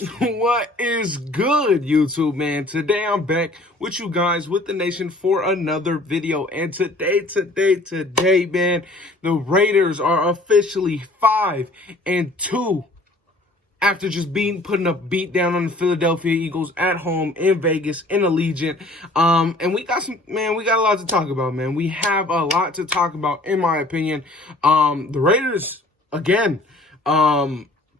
What is good, YouTube, man? Today I'm back with you guys, with the nation, for another video. And today, man, the Raiders are officially 5-2 after just putting a beat down on the Philadelphia Eagles at home in Vegas in Allegiant. And we got a lot to talk about, man. We have a lot to talk about, in my opinion. The Raiders, again,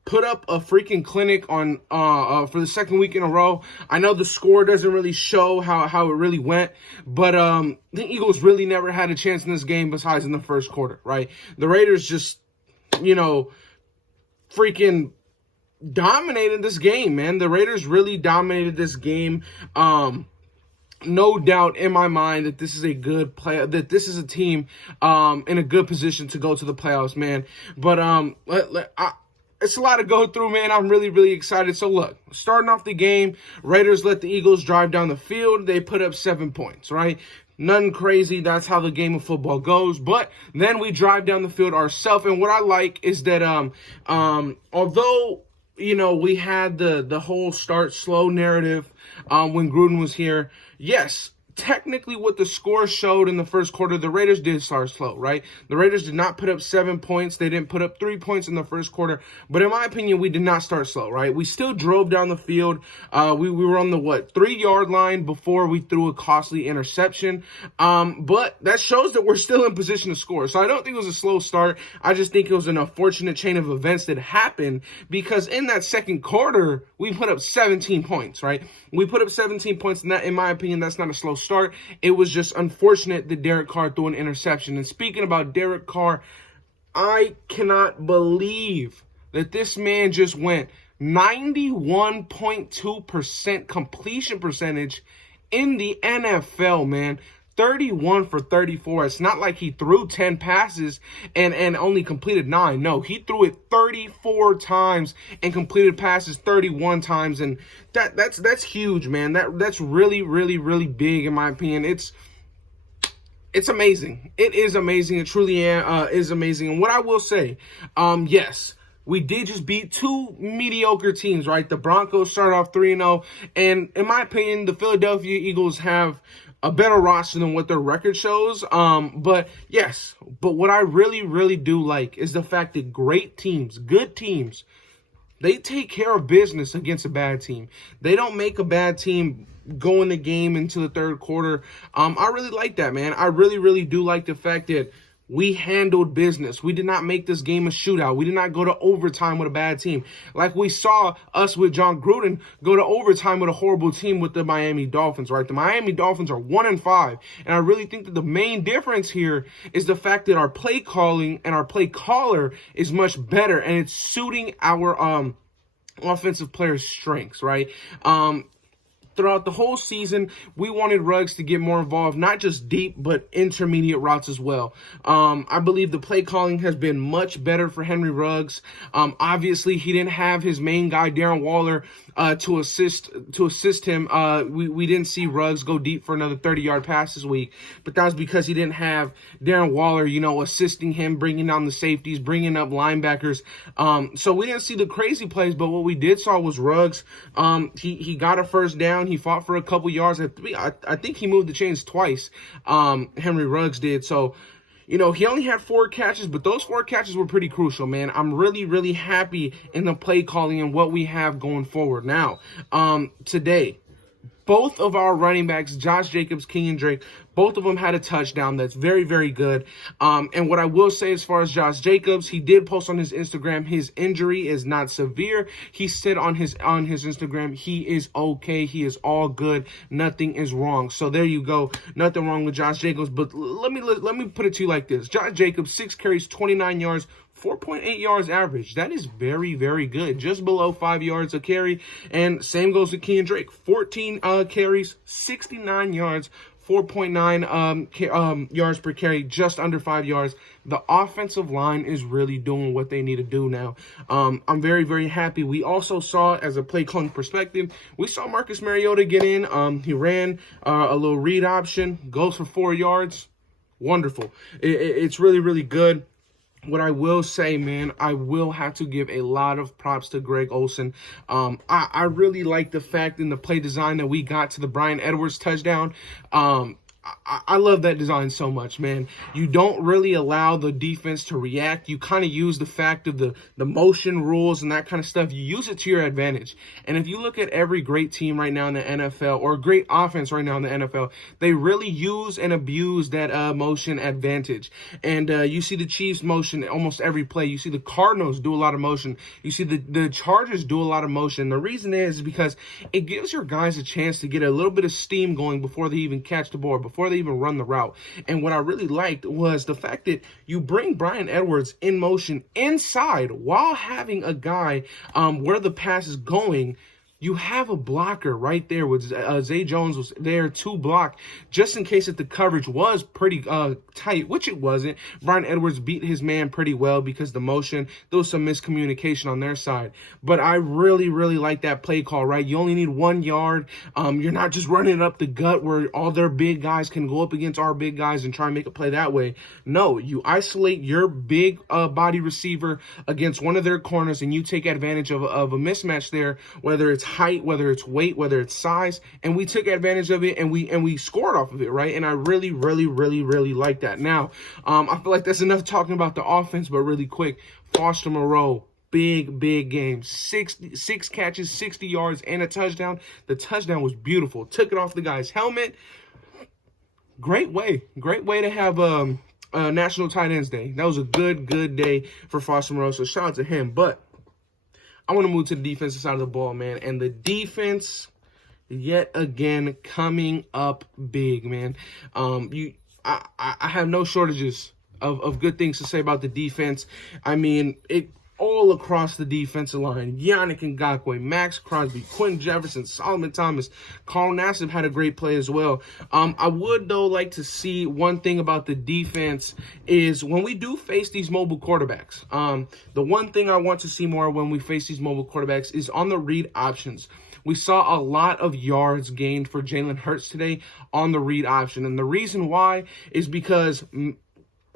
put up a freaking clinic on for the second week in a row. I know the score doesn't really show how it really went, but the Eagles really never had a chance in this game besides in the first quarter, right? The Raiders just, freaking dominated this game, man. The Raiders really dominated this game. No doubt in my mind that this is a good play, that this is a team in a good position to go to the playoffs, man. But it's a lot to go through, man. I'm really excited. So look, starting off the game, Raiders let the Eagles drive down the field. They put up 7 points, right? Nothing crazy. That's how the game of football goes. But then we drive down the field ourselves. And what I like is that although we had the whole start slow narrative when Gruden was here, yes, technically what the score showed in the first quarter, the Raiders did start slow, right? The Raiders did not put up 7 points. They didn't put up 3 points in the first quarter. But in my opinion, we did not start slow, right? We still drove down the field. We were on the, 3-yard line before we threw a costly interception. But that shows that we're still in position to score. So I don't think it was a slow start. I just think it was an unfortunate chain of events that happened because in that second quarter, we put up 17 points, right? We put up 17 points, and that, in my opinion, that's not a slow start. It was just unfortunate that Derek Carr threw an interception. And speaking about Derek Carr, I cannot believe that this man just went 91.2% completion percentage in the NFL, man. 31 for 34. It's not like he threw 10 passes and only completed 9. No, he threw it 34 times and completed passes 31 times. And that's huge, man. That's really big, in my opinion. It's amazing. It is amazing. It truly is amazing. And what I will say, yes, we did just beat 2 mediocre teams, right? The Broncos started off 3-0. And in my opinion, the Philadelphia Eagles have a better roster than what their record shows. But what I really do like is the fact that great teams, good teams, they take care of business against a bad team. They don't make a bad team go in the game into the third quarter. I really like that, man. I really do like the fact that we handled business. We did not make this game a shootout. We did not go to overtime with a bad team. Like we saw us with John Gruden go to overtime with a horrible team with the Miami Dolphins, right? The Miami Dolphins are 1-5. And I really think that the main difference here is the fact that our play calling and our play caller is much better. And it's suiting our offensive players' strengths, right? Throughout the whole season, we wanted Ruggs to get more involved, not just deep, but intermediate routes as well. I believe the play calling has been much better for Henry Ruggs. Obviously, he didn't have his main guy, Darren Waller, to assist him. We didn't see Ruggs go deep for another 30-yard pass this week, but that was because he didn't have Darren Waller, assisting him, bringing down the safeties, bringing up linebackers. So we didn't see the crazy plays, but what we did saw was Ruggs. He got a first down. He fought for a couple yards. I think he moved the chains twice. Henry Ruggs did. So, he only had 4 catches, but those 4 catches were pretty crucial, man. I'm really happy in the play calling and what we have going forward. Now, today, both of our running backs, Josh Jacobs, Kenyon Drake, both of them had a touchdown. That's very good. And what I will say as far as Josh Jacobs, he did post on his Instagram, his injury is not severe. He said on his Instagram, he is okay. He is all good. Nothing is wrong. So there you go. Nothing wrong with Josh Jacobs. But let me put it to you like this. Josh Jacobs, 6 carries, 29 yards, 4.8 yards average. That is very good. Just below 5 yards a carry. And same goes with Kenyon Drake. 14 carries, 69 yards, 4.9 yards per carry, just under 5 yards. The offensive line is really doing what they need to do now. I'm very happy. We also saw, as a play calling perspective, we saw Marcus Mariota get in. He ran a little read option, goes for 4 yards. Wonderful. It's really good. what I will say, man, I will have to give a lot of props to Greg Olsen. I really like the fact in the play design that we got to the Bryan Edwards touchdown. I love that design so much, man. You don't really allow the defense to react. You kind of use the fact of the motion rules and that kind of stuff. You use it to your advantage. And if you look at every great team right now in the NFL, or great offense right now in the NFL, they really use and abuse that motion advantage. And you see the Chiefs motion almost every play. You see the Cardinals do a lot of motion. You see the Chargers do a lot of motion. The reason is because it gives your guys a chance to get a little bit of steam going before they even catch the ball, before they even run the route. And what I really liked was the fact that you bring Bryan Edwards in motion inside while having a guy where the pass is going. You have a blocker right there with Zay Jones was there to block just in case if the coverage was pretty tight, which it wasn't. Bryan Edwards beat his man pretty well because the motion, there was some miscommunication on their side. But I really, really like that play call, right? You only need 1 yard. You're not just running it up the gut where all their big guys can go up against our big guys and try and make a play that way. No, you isolate your big body receiver against one of their corners and you take advantage of a mismatch there, whether it's height, whether it's weight, whether it's size, and we took advantage of it and we scored off of it, right? And I really, really, really, really like that. Now, I feel like that's enough talking about the offense, but really quick, Foster Moreau, big game, 6 catches, 60 yards, and a touchdown. The touchdown was beautiful. Took it off the guy's helmet. Great way to have National Tight Ends Day. That was a good day for Foster Moreau, so shout out to him. But I want to move to the defensive side of the ball, man. And the defense, yet again, coming up big, man. I have no shortages of good things to say about the defense. I mean, it all across the defensive line. Yannick Ngakoue, Max Crosby, Quentin Jefferson, Solomon Thomas, Carl Nassib had a great play as well. I would, though, like to see one thing about the defense is when we do face these mobile quarterbacks, the one thing I want to see more when we face these mobile quarterbacks is on the read options. We saw a lot of yards gained for Jalen Hurts today on the read option. And the reason why is because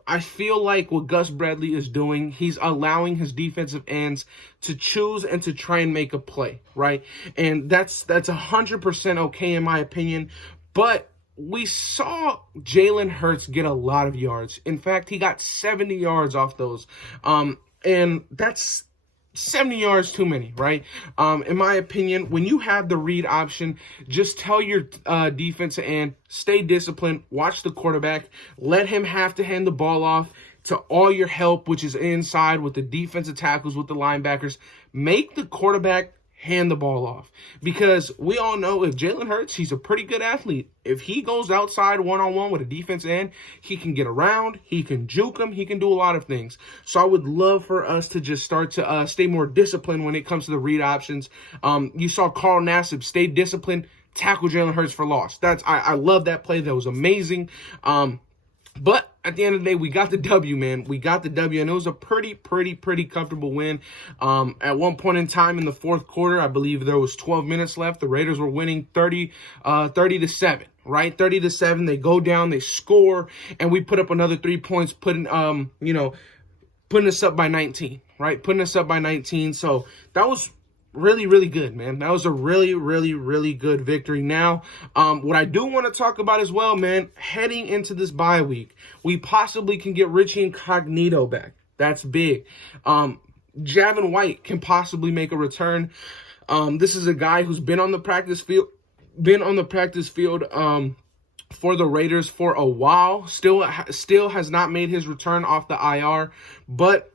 I feel like what Gus Bradley is doing, he's allowing his defensive ends to choose and to try and make a play, right? And that's 100% okay in my opinion. But we saw Jalen Hurts get a lot of yards. In fact, he got 70 yards off those. And that's 70 yards too many, right? In my opinion, when you have the read option, just tell your defensive end, stay disciplined, watch the quarterback, let him have to hand the ball off to all your help, which is inside with the defensive tackles, with the linebackers. Make the quarterback hand the ball off. Because we all know if Jalen Hurts, he's a pretty good athlete. If he goes outside one-on-one with a defense end, he can get around, he can juke him, he can do a lot of things. So I would love for us to just start to stay more disciplined when it comes to the read options. You saw Carl Nassib stay disciplined, tackle Jalen Hurts for loss. I love that play. That was amazing. But at the end of the day, we got the W, man. We got the W, and it was a pretty comfortable win. At one point in time in the fourth quarter, I believe there was 12 minutes left. The Raiders were winning 30-7, right? 30-7. They go down, they score, and we put up another 3 points, putting us up by 19, right? Putting us up by 19. So that was really good, man. That was a really good victory. Now, what I do want to talk about as well, man, heading into this bye week, we possibly can get Richie Incognito back. That's big. Javin White can possibly make a return. This is a guy who's been on the practice field, for the Raiders for a while. Still has not made his return off the IR. But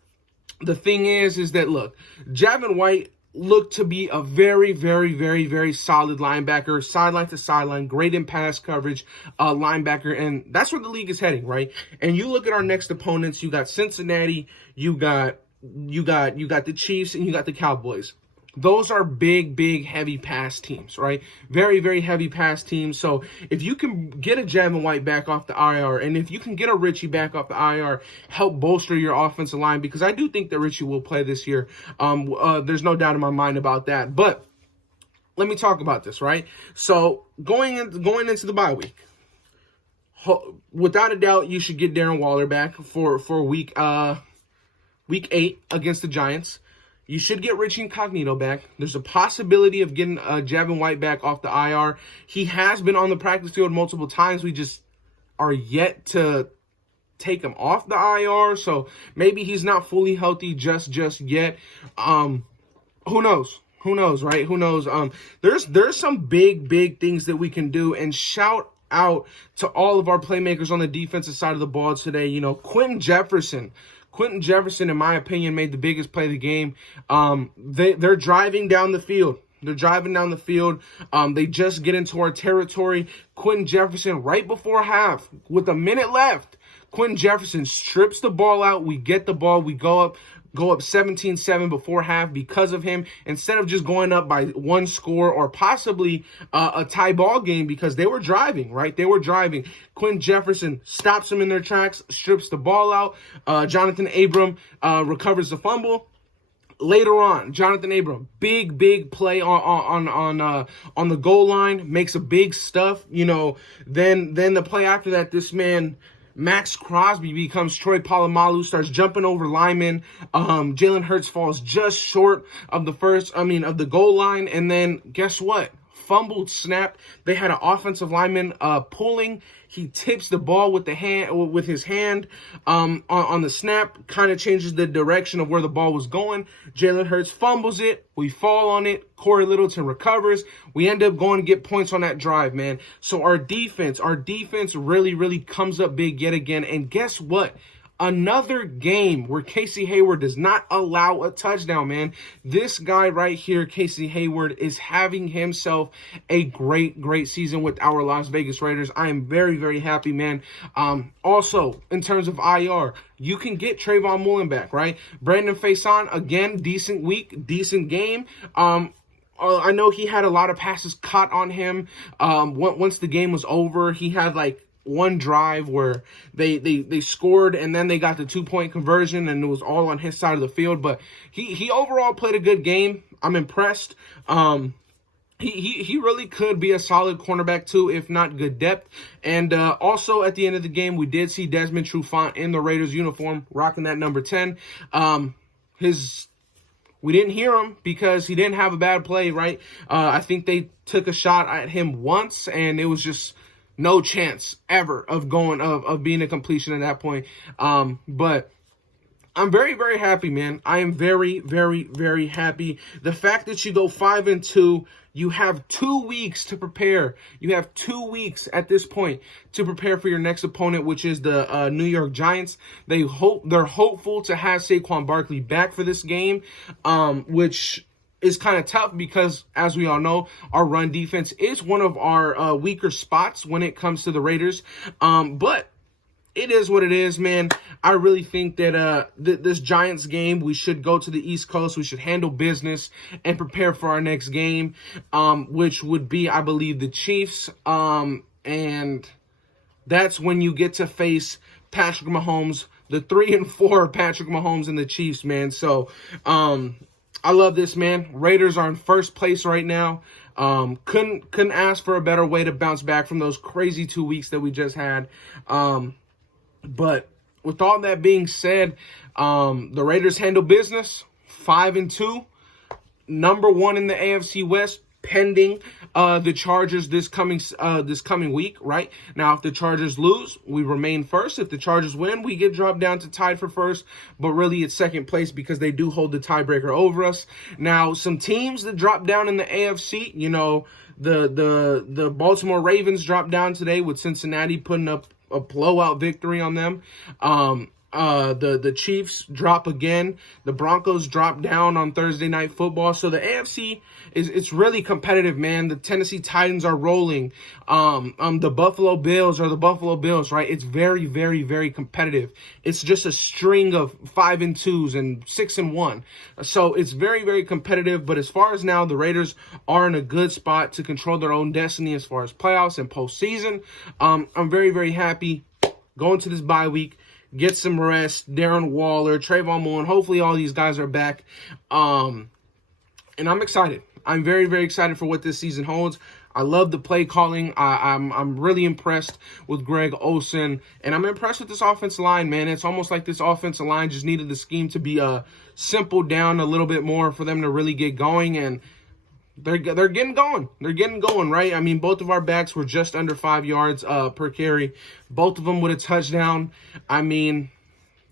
the thing is that, look, Javin White looked to be a very solid linebacker, sideline to sideline, great in pass coverage linebacker, and that's where the league is heading, right? And you look at our next opponents, you got Cincinnati, you got the Chiefs, and you got the Cowboys. Those are big, heavy pass teams, right? Very heavy pass teams. So if you can get a Javin White back off the IR, and if you can get a Richie back off the IR, help bolster your offensive line, because I do think that Richie will play this year. There's no doubt in my mind about that. But let me talk about this, right? So going into the bye week, without a doubt, you should get Darren Waller back for week week 8 against the Giants. You should get Rich Incognito back. There's a possibility of getting Javin White back off the IR. He has been on the practice field multiple times. We just are yet to take him off the IR, so maybe he's not fully healthy just yet. Who knows? Who knows, right? Who knows? There's some big things that we can do, and shout out to all of our playmakers on the defensive side of the ball today. You know, Quentin Jefferson, in my opinion, made the biggest play of the game. They're driving down the field. They just get into our territory. Quentin Jefferson, right before half, with a minute left, Quentin Jefferson strips the ball out. We get the ball. We go up 17-7 before half because of him, instead of just going up by one score or possibly a tie ball game, because they were driving, right? They were driving. Quentin Jefferson stops them in their tracks, strips the ball out. Jonathan Abram recovers the fumble. Later on, Jonathan Abram, big play on the goal line, makes a big stuff. You know, then the play after that, this man Max Crosby becomes Troy Polamalu, starts jumping over linemen. Jalen Hurts falls just short of the goal line, and then guess what? Fumbled snap. They had an offensive lineman pulling. He tips the ball with his hand on the snap, kind of changes the direction of where the ball was going. Jalen Hurts fumbles it. We fall on it. Corey Littleton recovers. We end up going to get points on that drive, man. So our defense really comes up big yet again. And guess what? Another game where Casey Hayward does not allow a touchdown, man. This guy right here, Casey Hayward, is having himself a great season with our Las Vegas Raiders. I am very happy, man. Also, in terms of IR, you can get Trayvon Mullen back, right? Brandon Faison, again, decent week, decent game. I know he had a lot of passes caught on him. Once the game was over, he had like one drive where they scored, and then they got the 2-point conversion, and it was all on his side of the field. But he overall played a good game. I'm impressed. He really could be a solid cornerback too, if not good depth. And also at the end of the game, we did see Desmond Trufant in the Raiders uniform, rocking that number 10. We didn't hear him because he didn't have a bad play, right? I think they took a shot at him once, and it was just no chance ever of being a completion at that point. But I'm very happy, man. I am very happy. The fact that you go 5-2, you have 2 weeks to prepare. You have 2 weeks at this point to prepare for your next opponent, which is the New York Giants. They're hopeful to have Saquon Barkley back for this game, which is kind of tough because, as we all know, our run defense is one of our weaker spots when it comes to the Raiders. But it is what it is, man. I really think that this Giants game, we should go to the East Coast. We should handle business and prepare for our next game, which would be, I believe, the Chiefs. And that's when you get to face Patrick Mahomes, the 3-4 Patrick Mahomes and the Chiefs, man. So, I love this, man. Raiders are in first place right now. Couldn't ask for a better way to bounce back from those crazy 2 weeks that we just had. But with all that being said, the Raiders handle business, 5-2, number 1 in the AFC West, pending the Chargers this coming week, right? Now, if the Chargers lose, we remain first. If the Chargers win, we get dropped down to tied for first, but really it's second place because they do hold the tiebreaker over us. Now, some teams that drop down in the AFC, you know, the Baltimore Ravens dropped down today with Cincinnati putting up a blowout victory on them. The Chiefs drop again. The Broncos drop down on Thursday Night Football. So the AFC it's really competitive, man. The Tennessee Titans are rolling. The Buffalo Bills are the Buffalo Bills, right? It's very competitive. It's just a string of 5-2s and 6-1. So it's very competitive. But as far as now, the Raiders are in a good spot to control their own destiny as far as playoffs and postseason. I'm very happy going to this bye week. Get some rest. Darren Waller, Trayvon Mullen. Hopefully all these guys are back. and I'm excited. I'm very, very excited for what this season holds. I love the play calling. I'm really impressed with Greg Olsen, and I'm impressed with this offensive line, man. It's almost like this offensive line just needed the scheme to be simpled down a little bit more for them to really get going, and they're getting going. They're getting going, right? I mean, both of our backs were just under 5 yards per carry. Both of them with a touchdown. I mean,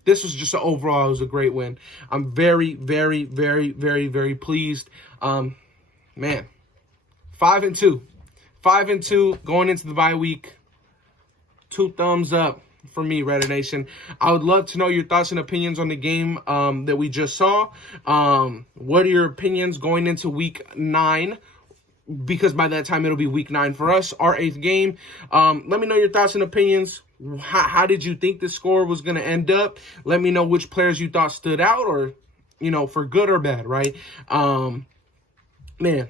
this was just overall, it was a great win. I'm very, very, very, very, very pleased. Man, 5-2. 5-2 going into the bye week. 2 thumbs up for me, Raider Nation. I would love to know your thoughts and opinions on the game that we just saw. What are your opinions going into week 9? Because by that time, it'll be week 9 for us, our 8th game. Let me know your thoughts and opinions. How did you think the score was going to end up? Let me know which players you thought stood out, or, you know, for good or bad, right? Man,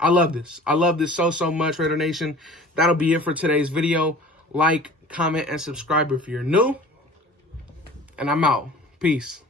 I love this. I love this so, so much, Raider Nation. That'll be it for today's video. Like, comment, and subscribe if you're new. And I'm out. Peace.